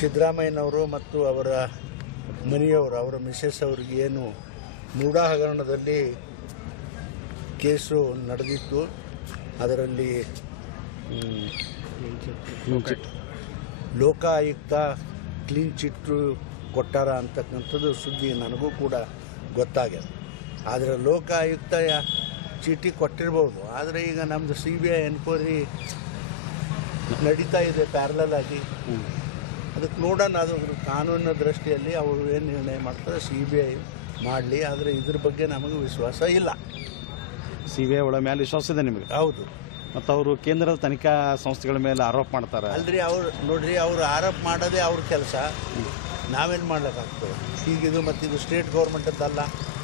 ಸಿದ್ದರಾಮಯ್ಯನವರು ಮತ್ತು ಅವರ ಮನೆಯವರು ಅವರ ಮಿಸೆಸ್ ಅವ್ರಿಗೆ ಏನು ಮೂಡಾ ಹಗರಣದಲ್ಲಿ ಕೇಸು ನಡೆದಿತ್ತು ಅದರಲ್ಲಿ ಲೋಕಾಯುಕ್ತ. ಕ್ಲೀನ್ ಚಿಟ್ಟು ಕೊಟ್ಟಾರ ಅಂತಕ್ಕಂಥದ್ದು ಸುದ್ದಿ ನನಗೂ ಕೂಡ ಗೊತ್ತಾಗ್ಯದ. ಆದರೆ ಲೋಕಾಯುಕ್ತ ಯಾ- ಚೀಟಿ ಕೊಟ್ಟಿರ್ಬೋದು. ಆದರೆ ಈಗ ನಮ್ಮದು ಸಿ ಬಿ ಐ ಎನ್ಕ್ವೈರಿ ನಡೀತಾ ಇದೆ ಪ್ಯಾರಲಲ್ ಆಗಿ. ಅದಕ್ಕೆ ನೋಡೋಣ ಅದು ಕಾನೂನಿನ ದೃಷ್ಟಿಯಲ್ಲಿ ಅವರು ಏನು ನಿರ್ಣಯ ಮಾಡ್ತಾರೆ ಸಿ ಬಿ ಐ ಮಾಡಲಿ. ಆದರೆ ಇದ್ರ ಬಗ್ಗೆ ನಮಗೆ ವಿಶ್ವಾಸ ಇಲ್ಲ. ಸಿ ಬಿ ಐ ಒಳ ಮೇಲೆ ವಿಶ್ವಾಸ ಇದೆ ನಿಮಗೆ? ಹೌದು. ಮತ್ತು ಅವರು ಕೇಂದ್ರದ ತನಿಖಾ ಸಂಸ್ಥೆಗಳ ಮೇಲೆ ಆರೋಪ ಮಾಡ್ತಾರೆ? ಅಲ್ರಿ ಅವ್ರು ನೋಡ್ರಿ ಅವ್ರು ಆರೋಪ ಮಾಡೋದೇ ಅವ್ರ ಕೆಲಸ. ನಾವೇನು ಮಾಡ್ಲಿಕ್ಕಾಗ್ತದೆ? ಈಗಿದು ಮತ್ತು ಇದು ಸ್ಟೇಟ್ ಅಂತಲ್ಲ.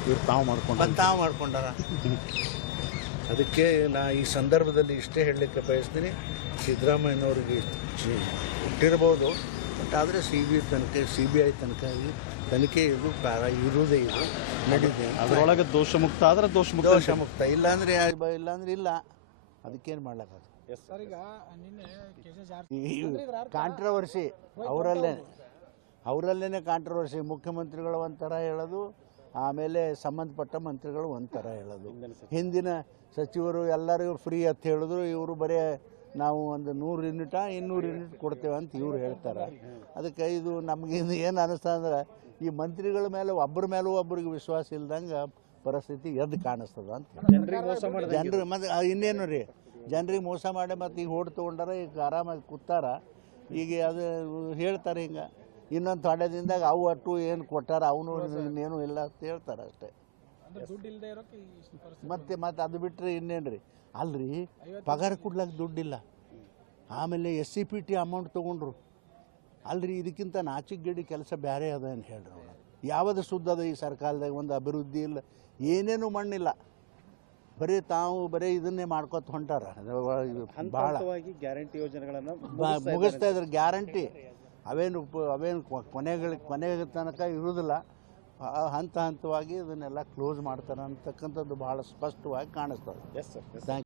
ಇವ್ರು ತಾವು ಮಾಡ್ಕೊಂಡು ತಾವು ಮಾಡ್ಕೊಂಡಾರ. ಅದಕ್ಕೆ ನಾ ಈ ಸಂದರ್ಭದಲ್ಲಿ ಇಷ್ಟೇ ಹೇಳಲಿಕ್ಕೆ ಬಯಸ್ತೀನಿ. ಸಿದ್ದರಾಮಯ್ಯನವ್ರಿಗೆ ಹುಟ್ಟಿರ್ಬೋದು. ಬಟ್ ಆದರೆ ಸಿ ಬಿ ತನಿಖೆ ಸಿ ಬಿ ಐ ತನಿಖೆ ತನಿಖೆ ಇದು ಪ್ಯಾರ ಇರುವುದೇ ಇದು. ನಡೀತದೆ ಅದರೊಳಗೆ ದೋಷ ಮುಕ್ತ ಆದ್ರೆ ದೋಷ ಮುಕ್ತ ದೋಷ ಮುಕ್ತ ಇಲ್ಲಾಂದ್ರೆ ಇಲ್ಲಾಂದ್ರೆ ಇಲ್ಲ. ಅದಕ್ಕೇನು ಮಾಡ್ಲಿಕ್ಕಾಗ್ತದೆ ಸರ್ ಈಗ ನಿನ್ನೆ ಕೇಸಸ್ ಯಾರು ಕಾಂಟ್ರವರ್ಸಿ ಅವರಲ್ಲೇ ಅವರಲ್ಲೇ ಕಾಂಟ್ರವರ್ಸಿ ಮುಖ್ಯಮಂತ್ರಿಗಳು ಒಂಥರ ಹೇಳೋದು ಆಮೇಲೆ ಸಂಬಂಧಪಟ್ಟ ಮಂತ್ರಿಗಳು ಒಂಥರ ಹೇಳೋದು. ಹಿಂದಿನ ಸಚಿವರು ಎಲ್ಲರಿಗೂ ಫ್ರೀ ಅಂತ ಹೇಳಿದ್ರು ಇವರು ಬರೀ ನಾವು ಒಂದು ನೂರು ಯೂನಿಟ ಇನ್ನೂರು ಯೂನಿಟ್ ಕೊಡ್ತೇವೆ ಅಂತ ಇವ್ರು ಹೇಳ್ತಾರೆ. ಅದಕ್ಕೆ ಇದು ನಮಗೆ ಏನು ಅನಿಸ್ತದೆ ಅಂದ್ರೆ ಈ ಮಂತ್ರಿಗಳ ಮೇಲೆ ಒಬ್ಬರ ಮೇಲೂ ಒಬ್ಬರಿಗೆ ವಿಶ್ವಾಸ ಇಲ್ದಂಗೆ ಪರಿಸ್ಥಿತಿ ಎದ್ದು ಕಾಣಿಸ್ತದ ಅಂತ ಜನರಿಗೆ ಜನರು ಮತ್ತೆ ಇನ್ನೇನು ರೀ ಜನರಿಗೆ ಮೋಸ ಮಾಡಿ ಮತ್ತೆ ಈಗ ಓಡ್ ತೊಗೊಂಡಾರ ಈಗ ಆರಾಮಾಗಿ ಕೂತಾರ. ಈಗ ಅದು ಹೇಳ್ತಾರೆ ಹಿಂಗೆ ಇನ್ನೊಂದು ಥೊಡೆ ದಿನದಾಗ ಅವು ಅಟ್ಟು ಏನು ಕೊಟ್ಟಾರ ಅವನು ಇನ್ನೇನು ಇಲ್ಲ ಅಂತ ಹೇಳ್ತಾರೆ ಅಷ್ಟೇ. ಮತ್ತೆ ಮತ್ತೆ ಅದು ಬಿಟ್ಟರೆ ಇನ್ನೇನು ರೀ ಅಲ್ರಿ ಪಗಾರ ಕೊಡ್ಲಕ್ಕೆ ದುಡ್ಡಿಲ್ಲ. ಆಮೇಲೆ S C P T amount ತೊಗೊಂಡ್ರು. ಅಲ್ರಿ ಇದಕ್ಕಿಂತ ನಾಚಿಕೆಗೇಡಿ ಕೆಲಸ ಬೇರೆ ಅದ ಅಂತ ಹೇಳ್ರಿ ಅವ್ರು. ಯಾವುದು ಸುದ್ದ ಅದ ಈ ಸರ್ಕಾರದಾಗ? ಒಂದು ಅಭಿವೃದ್ಧಿ ಇಲ್ಲ. ಏನೇನು ಮಣ್ಣಿಲ್ಲ. ಬರೀ ತಾವು ಬರೀ ಇದನ್ನೇ ಮಾಡ್ಕೊತ ಹೊಂಟಾರ. ಭಾಳ ಗ್ಯಾರಂಟಿ ಯೋಜನೆಗಳನ್ನು ಮುಗಿಸ್ತಾ ಇದ್ರೆ ಗ್ಯಾರಂಟಿ. ಅವೇನು ಉಪ- ಅವೇನು ಕೊನೆಗಳಿಗೆ ಕೊನೆಗೆ ತನಕ ಇರುವುದಿಲ್ಲ. ಹಂತ ಹಂತವಾಗಿ ಇದನ್ನೆಲ್ಲ ಕ್ಲೋಸ್ ಮಾಡ್ತಾರೆ ಅಂತಕ್ಕಂಥದ್ದು ಭಾಳ ಸ್ಪಷ್ಟವಾಗಿ ಕಾಣಿಸ್ತದೆ. Yes sir thank